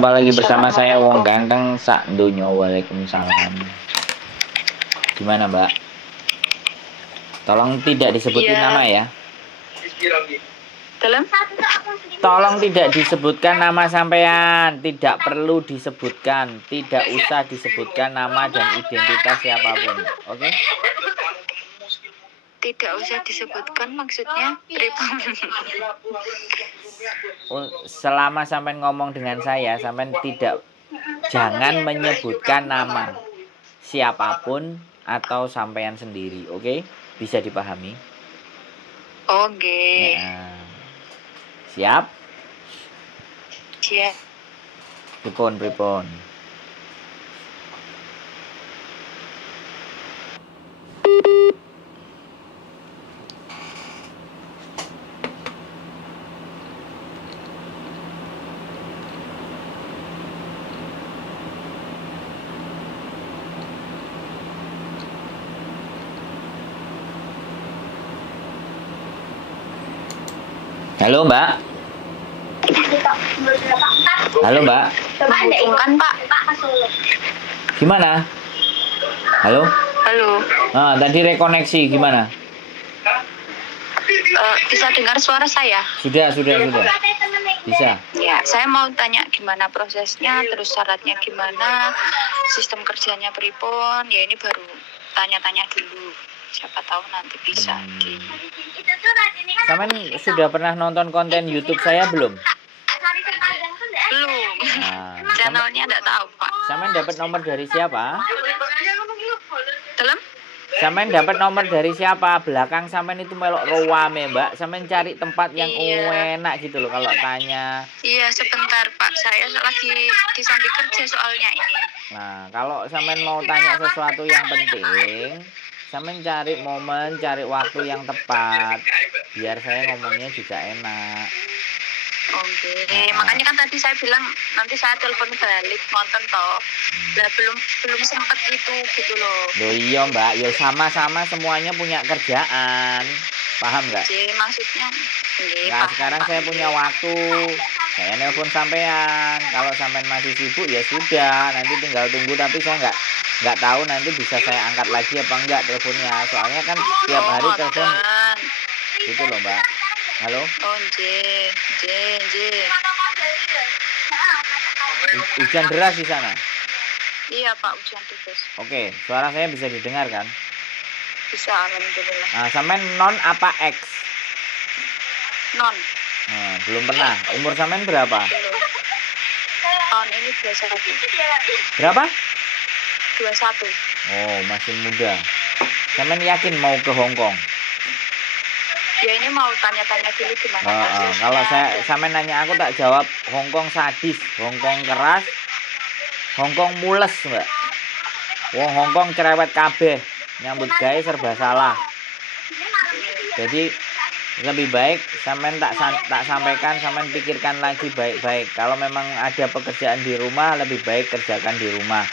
Jumpa lagi bersama saya Wong Ganteng sak donya. Waalaikumsalam. Gimana, Mbak? Tolong tidak disebutin nama ya. Tolong tidak disebutkan nama sampean, tidak perlu disebutkan, tidak usah disebutkan nama dan identitas siapapun. Oke? Tidak usah disebutkan maksudnya Selama sampean ngomong dengan saya, sampean jangan menyebutkan nama siapapun atau sampean sendiri, oke? Bisa dipahami? Oke. Ya. Siap? Siap. Pripun. Halo, Mbak. Halo, Mbak. Bukan, Pak. Gimana? Halo? Halo. Tadi rekoneksi gimana? Bisa dengar suara saya? Sudah. Bisa. Ya, saya mau tanya gimana prosesnya, terus syaratnya gimana, sistem kerjanya pripun. Ya ini baru tanya-tanya dulu. Siapa tahu nanti bisa. Sampean sudah pernah nonton konten YouTube saya belum? Belum. Channelnya enggak tahu, Pak. Sampean dapat nomor dari siapa? Dalam? Sampean dapat nomor dari siapa? Belakang sampean itu melok rame, Mbak. Sampean cari tempat yang enak gitu loh kalau tanya. Iya, sebentar, Pak. Saya lagi di samping kerja soalnya ini. Nah, kalau sampean mau tanya sesuatu yang penting, sampean cari momen, cari waktu yang tepat, biar saya ngomongnya juga enak. Oke, makanya kan tadi saya bilang nanti saya telepon balik nonton toh. Lah belum sempat itu gitu loh. Loh iya, Mbak, ya sama-sama semuanya punya kerjaan. Paham nggak? Maksudnya Nah, sekarang saya punya waktu. Saya nelpon sampean. Kalau sampean masih sibuk ya sudah, nanti tinggal tunggu, tapi saya nggak tahu nanti bisa saya angkat lagi apa enggak teleponnya. Soalnya kan tiap hari telepon. Gitu loh, Mbak. Halo? Hujan deras di sana? Iya, Pak, hujan deras. Oke, suara saya bisa didengar kan? Bisa, alhamdulillah. Nah, sampean non apa X? Non. Nah, belum pernah. Umur sampean berapa? Tahun ini 21. Berapa? 21. Oh, masih muda. Sampean yakin mau ke Hong Kong? Ya ini mau tanya-tanya dulu gimana. Kalau sampean nanya aku tak jawab Hong Kong sadis, Hong Kong keras, Hong Kong mules, Mbak. Wong Hong Kong cerewet kabeh, nyambut gawe serba salah. Jadi lebih baik sampean tak sampaikan, sampean pikirkan lagi baik-baik. Kalau memang ada pekerjaan di rumah, lebih baik kerjakan di rumah.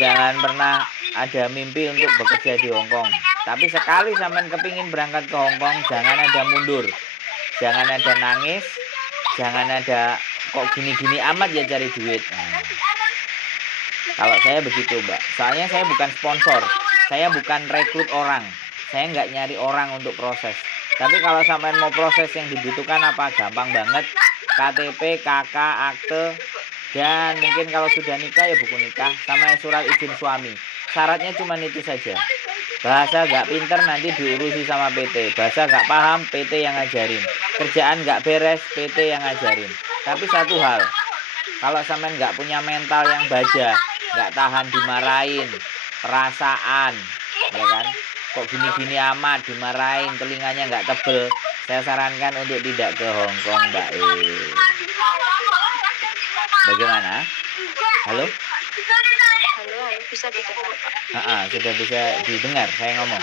Jangan pernah ada mimpi untuk bekerja di Hong Kong. Tapi sekali sampean kepingin berangkat ke Hong Kong, jangan ada mundur. Jangan ada nangis, jangan ada kok gini-gini amat ya cari duit. Nah, kalau saya begitu, Mbak. Soalnya saya bukan sponsor, saya bukan rekrut orang. Saya nggak nyari orang untuk proses. Tapi kalau sampean mau proses yang dibutuhkan apa? Gampang banget. KTP, KK, akte, dan mungkin kalau sudah nikah ya buku nikah sama surat izin suami. Syaratnya cuma itu saja. Bahasa nggak pinter nanti diurusi sama PT. Bahasa nggak paham, PT yang ngajarin. Kerjaan nggak beres, PT yang ngajarin. Tapi satu hal, kalau sampean nggak punya mental yang baja, nggak tahan dimarahin, perasaan, ya kan? Kok gini-gini amat dimarahin, telinganya nggak tebel. Saya sarankan untuk tidak ke Hong Kong, Mbak. Bagaimana? Halo? Halo, bisa didengar, Pak? Sudah bisa didengar saya ngomong.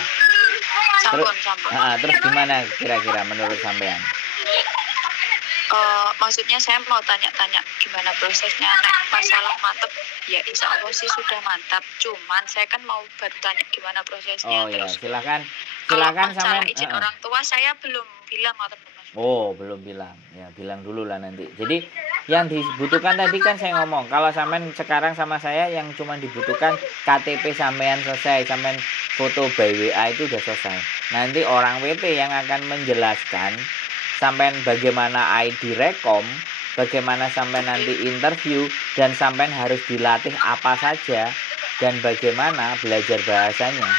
Sampun. Terus gimana kira-kira menurut sampean? Maksudnya saya mau tanya-tanya gimana prosesnya. Nah, masalah mantap, ya insya Allah sih sudah mantap. Cuman saya kan mau bertanya gimana prosesnya. Oh ya, silakan kalau sampean. izin orang tua saya belum bilang Oh, belum bilang. Ya, bilang dulu lah nanti. Jadi yang dibutuhkan tadi kan saya ngomong, kalau sampean sekarang sama saya yang cuma dibutuhkan KTP sampean selesai, sampean foto by WA itu udah selesai. Nanti orang WP yang akan menjelaskan sampean bagaimana ID rekom, bagaimana sampean nanti interview, dan sampean harus dilatih apa saja, dan bagaimana belajar bahasanya.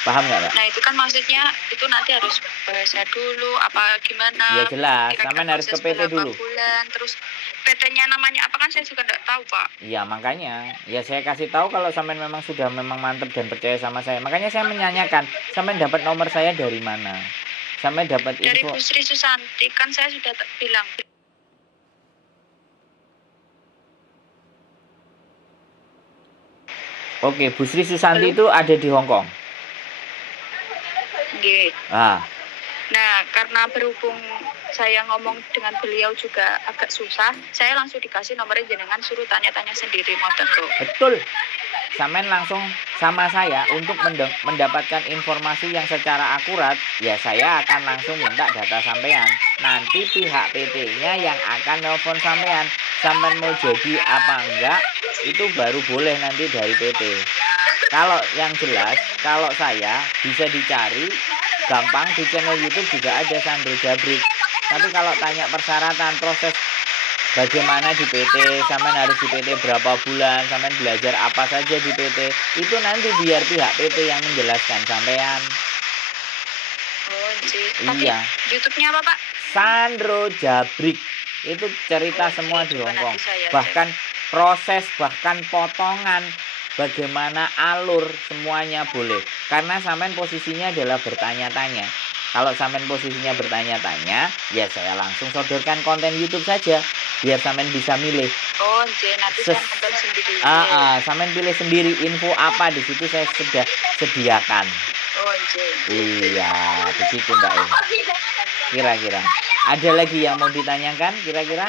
Paham nggak, Pak? Nah itu kan maksudnya itu nanti harus bahasa dulu apa gimana? Ya jelas, Kira-kira sampean harus ke proses PT berapa dulu. bulan, terus PT-nya namanya apa kan saya juga nggak tahu Pak. Iya makanya, ya saya kasih tahu kalau sampean memang sudah memang mantep dan percaya sama saya. Makanya saya menanyakan, sampean dapat nomor saya dari mana? Sampean dapat Dari info? Bu Sri Susanti kan saya sudah bilang. Oke, Bu Sri Susanti Halo? itu ada di Hong Kong. Nggih. Ah, Nah, karena berhubung saya ngomong dengan beliau juga agak susah, saya langsung dikasih nomornya jenengan suruh tanya-tanya sendiri ngoten lho. betul. Sampean langsung sama saya untuk mendapatkan informasi yang secara akurat, ya saya akan langsung minta data sampean. Nanti pihak PT-nya yang akan nelpon sampean. Sampean mau jadi apa enggak, itu baru boleh nanti dari PT. Kalau yang jelas, kalau saya bisa dicari gampang di channel YouTube juga ada Sandro Jabrik. Tapi kalau tanya persyaratan proses bagaimana di PT, sampean harus di PT berapa bulan, sampean belajar apa saja di PT, itu nanti biar pihak PT yang menjelaskan sampean. Oh, tapi Iya. YouTube-nya apa, Pak? Sandro Jabrik. Itu cerita semua di Hong Kong. Bahkan proses, bahkan potongan, bagaimana alur, semuanya boleh. Karena sampean posisinya adalah bertanya-tanya. Kalau sampean posisinya bertanya-tanya, ya saya langsung sodorkan konten YouTube saja, biar sampean bisa milih. Oh, nanti saya nonton sendiri. Sampean pilih sendiri info apa di situ saya sudah sediakan. Oh, iya, begitu Mbak E. Kira-kira ada lagi yang mau ditanyakan kira-kira?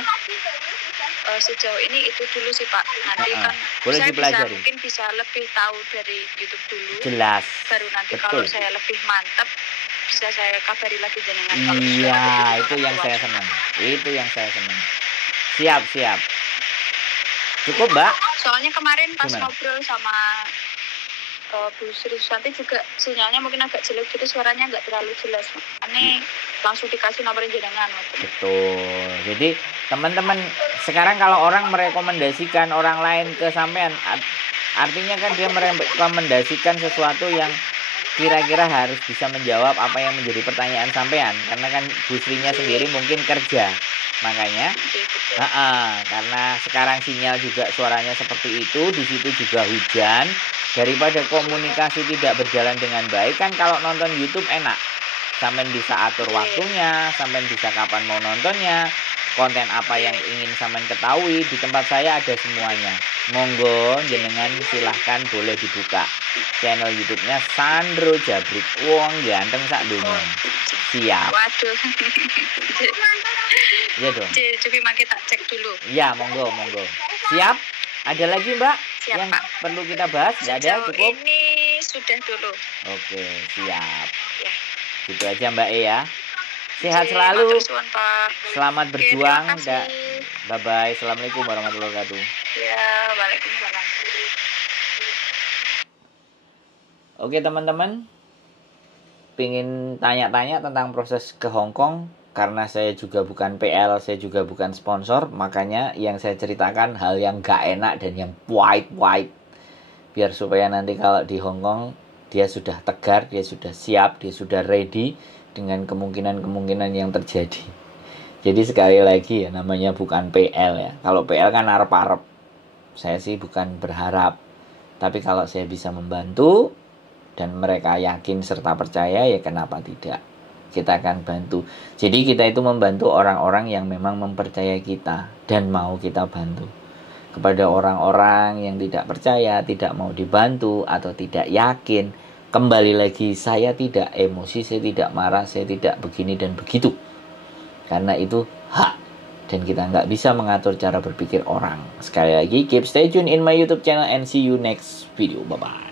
Sejauh ini itu dulu sih Pak. Nanti kan boleh saya dipelajari. mungkin bisa lebih tahu dari YouTube dulu. Jelas. Baru nanti betul. Kalau saya lebih mantap bisa saya kabari lagi jenengan. Iya, itu yang saya senang. Itu yang saya senang. Siap. Cukup Mbak? Soalnya kemarin pas Gimana? ngobrol sama Bu Sri Susanti juga sinyalnya mungkin agak jelek, jadi suaranya nggak terlalu jelas. Ini langsung dikasih nomor jenengan. Betul. Jadi teman-teman sekarang kalau orang merekomendasikan orang lain ke sampean, artinya kan dia merekomendasikan sesuatu yang kira-kira harus bisa menjawab apa yang menjadi pertanyaan sampean. Karena kan Bu Srinya sendiri mungkin kerja. Makanya karena sekarang sinyal juga suaranya seperti itu, di situ juga hujan. Daripada komunikasi tidak berjalan dengan baik, kan kalau nonton YouTube enak. Sampean bisa atur waktunya, sampean bisa kapan mau nontonnya, konten apa yang ingin sampean ketahui. Di tempat saya ada semuanya. Monggo jenengan silahkan boleh dibuka channel YouTube-nya Sandro Jabrik. Wong ganteng sak dunia. Siap. Waduh. Iya dong. Coba makin tak cek dulu. Iya, monggo. Siap? Ada lagi Mbak? Siap, yang Pak. Perlu kita bahas? Nggak ada, cukup? Ini sudah dulu. Oke, siap. Ya. Gitu aja Mbak E ya. Sehat selalu. Selamat berjuang. Bye-bye. Assalamualaikum warahmatullahi wabarakatuh. Ya, waalaikumsalam. Oke teman-teman, pingin tanya-tanya tentang proses ke Hong Kong. Karena saya juga bukan PL, saya juga bukan sponsor, makanya yang saya ceritakan hal yang gak enak dan yang white. Biar supaya nanti kalau di Hong Kong dia sudah tegar, dia sudah siap, dia sudah ready dengan kemungkinan-kemungkinan yang terjadi. Jadi sekali lagi ya, namanya bukan PL ya. Kalau PL kan arep-arep. Saya sih bukan berharap. Tapi kalau saya bisa membantu dan mereka yakin serta percaya, ya kenapa tidak? Kita akan bantu. Jadi kita itu membantu orang-orang yang memang mempercayai kita dan mau kita bantu. Kepada orang-orang yang tidak percaya, tidak mau dibantu atau tidak yakin, kembali lagi saya tidak emosi, saya tidak marah, saya tidak begini dan begitu. Karena itu hak dan kita nggak bisa mengatur cara berpikir orang. Sekali lagi, keep stay tune in my YouTube channel and see you next video. Bye-bye.